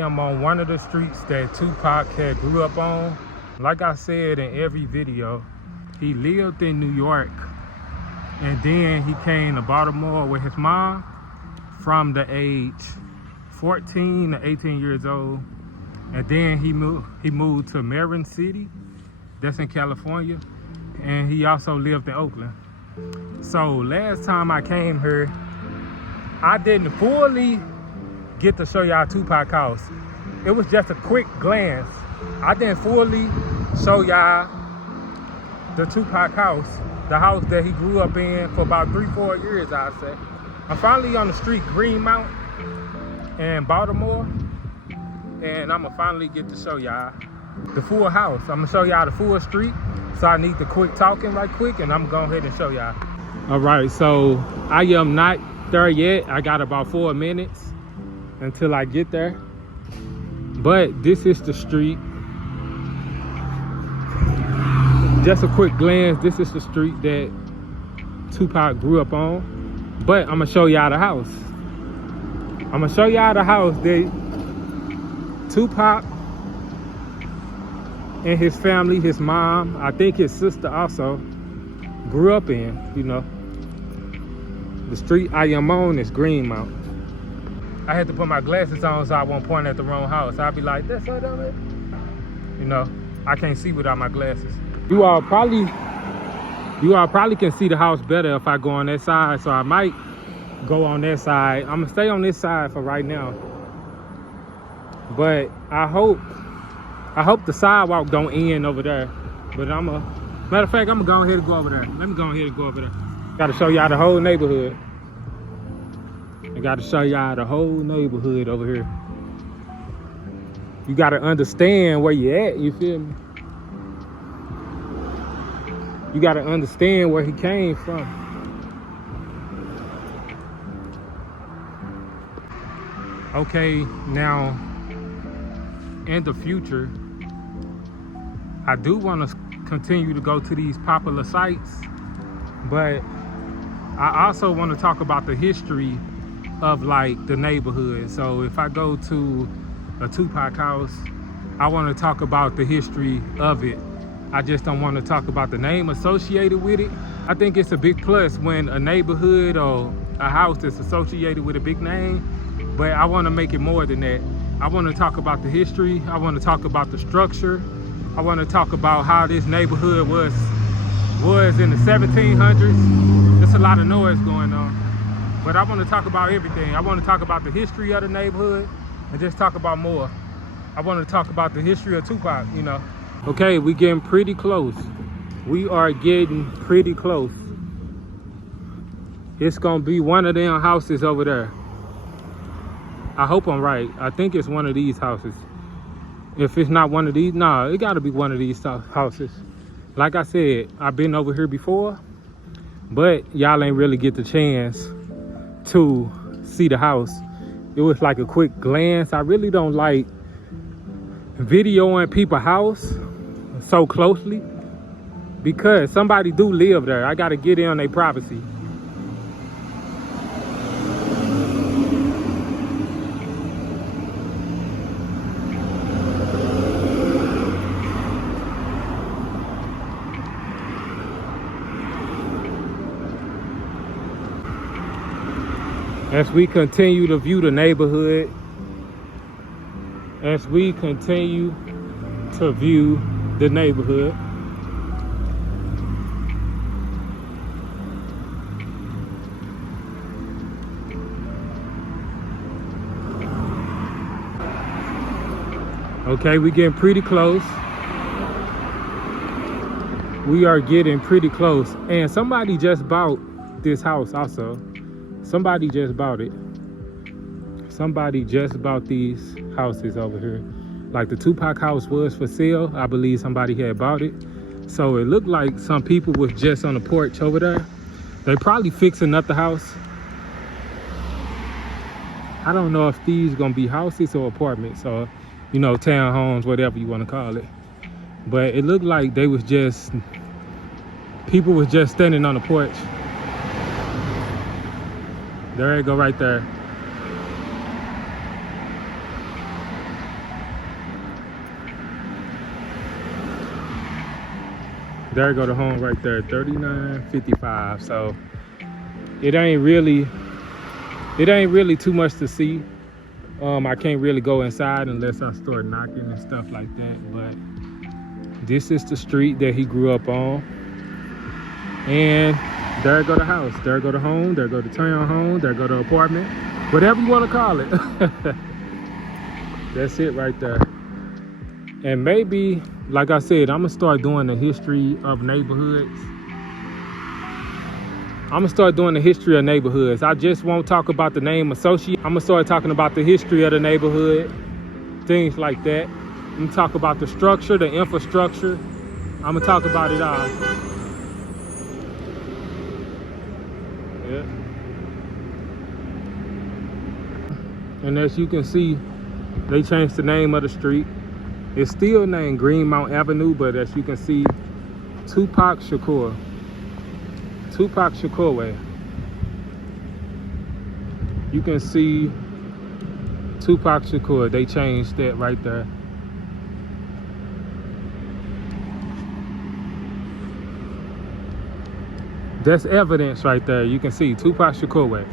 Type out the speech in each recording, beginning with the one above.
I'm on one of the streets that Tupac had grew up on. Like I said in every video, he lived in New York and then he came to Baltimore with his mom from the age 14 to 18 years old. And then he moved to Marin City, that's in California. And he also lived in Oakland. So last time I came here, I didn't fully get to show y'all Tupac house. It was just a quick glance. I didn't fully show y'all the Tupac house, the house that he grew up in for about 3-4 years, I'd say. I'm finally on the street Greenmount in Baltimore, and I'm gonna finally get to show y'all the full house. I'm gonna show y'all the full street, so I need to quit talking right quick, and I'm gonna go ahead and show y'all. All right, so I am not there yet. I got about 4 minutes until I get there, but this is the street. Just a quick glance, this is the street that Tupac grew up on, but I'm gonna show y'all the house. I'm gonna show y'all the house that Tupac and his family, his mom, I think his sister also, grew up in, you know. The street I am on is Greenmount. I had to put my glasses on so I won't point at the wrong house. I'll be like, that's right on it. You know, I can't see without my glasses. You all probably can see the house better if I go on that side, so I might go on that side. I'm gonna stay on this side for right now. But I hope the sidewalk don't end over there. But matter of fact, I'm gonna go ahead and go over there. Let me go ahead and go over there. Gotta show y'all the whole neighborhood. I gotta show y'all the whole neighborhood over here. You gotta understand where you at, you feel me? You gotta understand where he came from. Okay, now in the future, I do want to continue to go to these popular sites, but I also want to talk about the history of like the neighborhood. So if I go to a Tupac house, I want to talk about the history of it. I just don't want to talk about the name associated with it. I think it's a big plus when a neighborhood or a house is associated with a big name, but I want to make it more than that. I want to talk about the history. I want to talk about the structure. I want to talk about how this neighborhood was in the 1700s. There's a lot of noise going on, but I want to talk about everything. I want to talk about the history of the neighborhood and just talk about more. I want to talk about the history of Tupac, you know. Okay, we getting pretty close. We are getting pretty close. It's gonna be one of them houses over there. I hope I'm right. I think it's one of these houses. If it's not one of these, nah, it gotta be one of these houses. Like I said, I've been over here before, but y'all ain't really get the chance to see the house. It was like a quick glance. I really don't like videoing people's house so closely because somebody do live there. I gotta get in on their privacy. As we continue to view the neighborhood, as we continue to view the neighborhood, okay, we getting pretty close. We are getting pretty close. And somebody just bought this house also. Somebody just bought it. Somebody just bought these houses over here. Like the Tupac house was for sale. I believe somebody had bought it. So it looked like some people was just on the porch over there. They probably fixing up the house. I don't know if these gonna be houses or apartments or, you know, townhomes, whatever you wanna call it. But it looked like they was just, people was just standing on the porch. There you go right there. There go the home right there, 3955. So it ain't really too much to see. I can't really go inside unless I start knocking and stuff like that. But this is the street that he grew up on. And there go the house, there go the home, there go the town home, there go the apartment, whatever you want to call it. That's it right there. And maybe, like I said, I'm gonna start doing the history of neighborhoods. I just won't talk about the name associate. I'm gonna start talking about the history of the neighborhood, things like that. I'm gonna talk about the structure, the infrastructure. I'm gonna talk about it all. Yeah. And as you can see, they changed the name of the street. It's still named Greenmount Avenue, but as you can see, Tupacshakur way. You can see Tupacshakur. They changed that right there. That's evidence right there. You can see Tupacshakur way.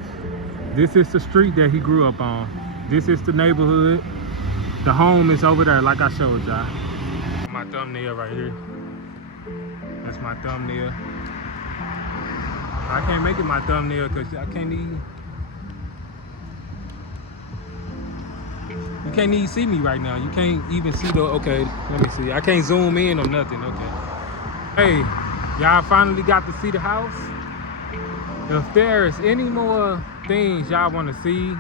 This is the street that he grew up on. This is the neighborhood. The home is over there, like I showed y'all. My thumbnail right here. That's my thumbnail. I can't make it my thumbnail because I can't even. You can't even see me right now. You can't even see the. Okay, let me see. I can't zoom in or nothing. Okay. Hey, y'all finally got to see the house. If there's any more things y'all want to see,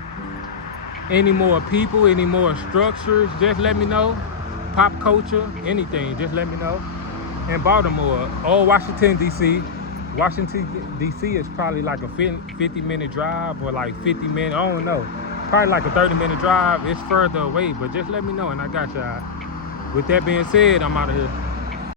any more people, any more structures, just let me know. Pop culture, anything, just let me know. In Baltimore or Washington, D.C. Washington, D.C. is probably like a 50-minute drive or like 50 minutes, I don't know. Probably like a 30-minute drive. It's further away, but just let me know and I got y'all. With that being said, I'm out of here.